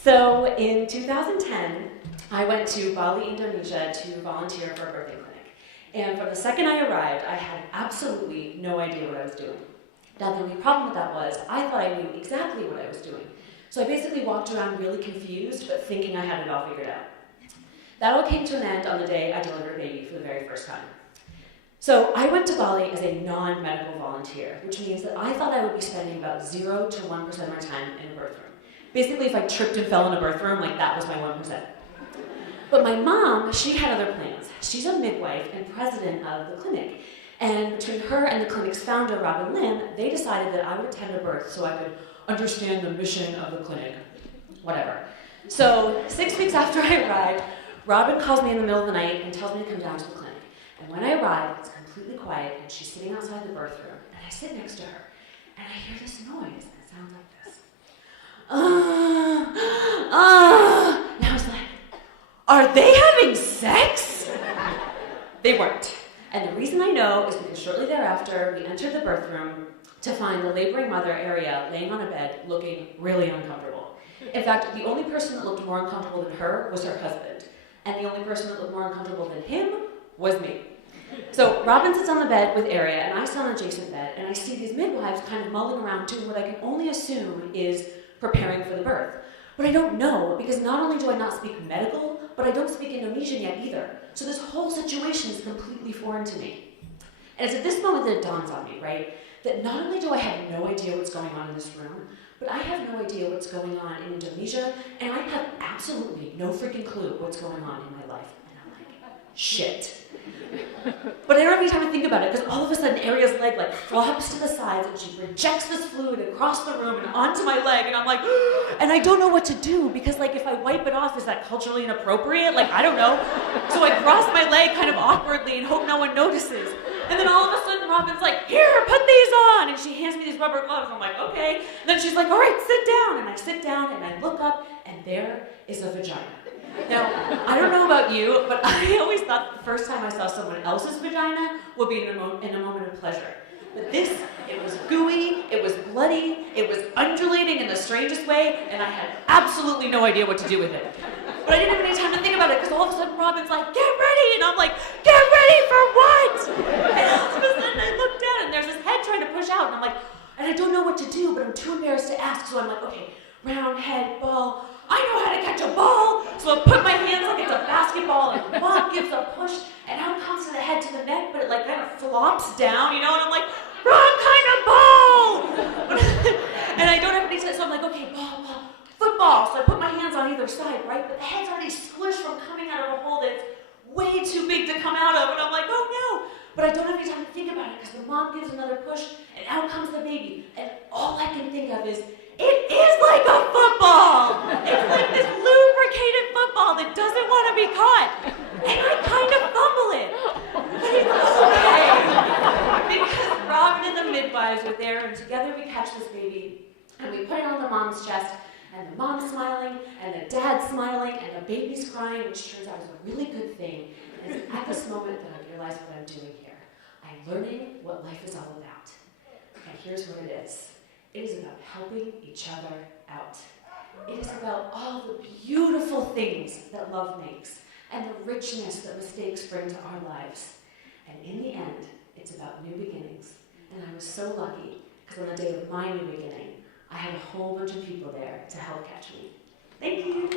So in 2010, I went to Bali, Indonesia to volunteer for a birthing clinic. And from the second I arrived, I had absolutely no idea what I was doing. Now the only problem with that was, I thought I knew exactly what I was doing. So I basically walked around really confused, but thinking I had it all figured out. That all came to an end on the day I delivered a baby for the very first time. So I went to Bali as a non-medical volunteer, which means that I thought I would be spending about 0 to 1% of my time in a birth room. Basically, if I tripped and fell in a birth room, that was my 1%. But my mom, she had other plans. She's a midwife and president of the clinic. And between her and the clinic's founder, Robin Lim, they decided that I would attend a birth so I could understand the mission of the clinic. Whatever. So 6 weeks after I arrived, Robin calls me in the middle of the night and tells me to come down to the clinic. And when I arrive, it's completely quiet, and she's sitting outside the birth room, and I sit next to her, and I hear this noise, and it sounds like this. And I was like, are they having sex? They weren't. And the reason I know is because shortly thereafter, we entered the birth room to find the laboring mother, Aria, laying on a bed, looking really uncomfortable. In fact, the only person that looked more uncomfortable than her was her husband. And the only person that looked more uncomfortable than him was me. So Robin sits on the bed with Aria, and I sit on an adjacent bed, and I see these midwives kind of mulling around doing what I can only assume is preparing for the birth. But I don't know, because not only do I not speak medical, but I don't speak Indonesian yet either. So this whole situation is completely foreign to me. And it's at this moment that it dawns on me, right, that not only do I have no idea what's going on in this room, but I have no idea what's going on in Indonesia, and I have absolutely no freaking clue what's going on in my life. And I'm like, shit. But I don't have any time to think about it, because all of a sudden Aria's leg flops to the sides and she projects this fluid across the room and onto my leg, and I'm like, and I don't know what to do, because if I wipe it off, is that culturally inappropriate? I don't know. So I cross my leg kind of awkwardly and hope no one notices. And then all of a sudden Robin's like, here, put these on, and she hands me these rubber gloves. I'm like, okay. And then she's like, all right, sit down. And I sit down and I look up, and there is a vagina. Now, I don't know about you, but I always thought the first time I saw someone else's vagina would be in a moment of pleasure. But this, it was gooey, it was bloody, it was undulating in the strangest way, and I had absolutely no idea what to do with it. But I didn't have any time to think about it, because all of a sudden Robin's like, get ready! And I'm like, get ready for what? And all of a sudden I look down, and there's this head trying to push out, and I'm like, and I don't know what to do, but I'm too embarrassed to ask, so I'm like, okay, round head, ball. I know how to catch a ball, so I put my hands like it's a basketball, and mom gives a push, and out comes to the head to the neck, but it kind of flops down, and I'm like, wrong kind of ball! And I don't have any time, so I'm like, okay, ball, football. So I put my hands on either side, right? But the head's already squished from coming out of a hole that's way too big to come out of, and I'm like, oh no! But I don't have any time to think about it, because the mom gives another push, and out comes the baby, and all I can think of is, it is like a football! It's like this lubricated football that doesn't want to be caught. And I kind of fumble it. But it's okay. Because Robin and the midwives were there, and together we catch this baby, and we put it on the mom's chest, and the mom's smiling, and the dad's smiling, and the baby's crying, which turns out is a really good thing. And it's at this moment that I realize what I'm doing here. I'm learning what life is all about. And here's what it is. It is about helping each other out. It is about all the beautiful things that love makes and the richness that mistakes bring to our lives. And in the end, it's about new beginnings. And I was so lucky, because on the day of my new beginning, I had a whole bunch of people there to help catch me. Thank you.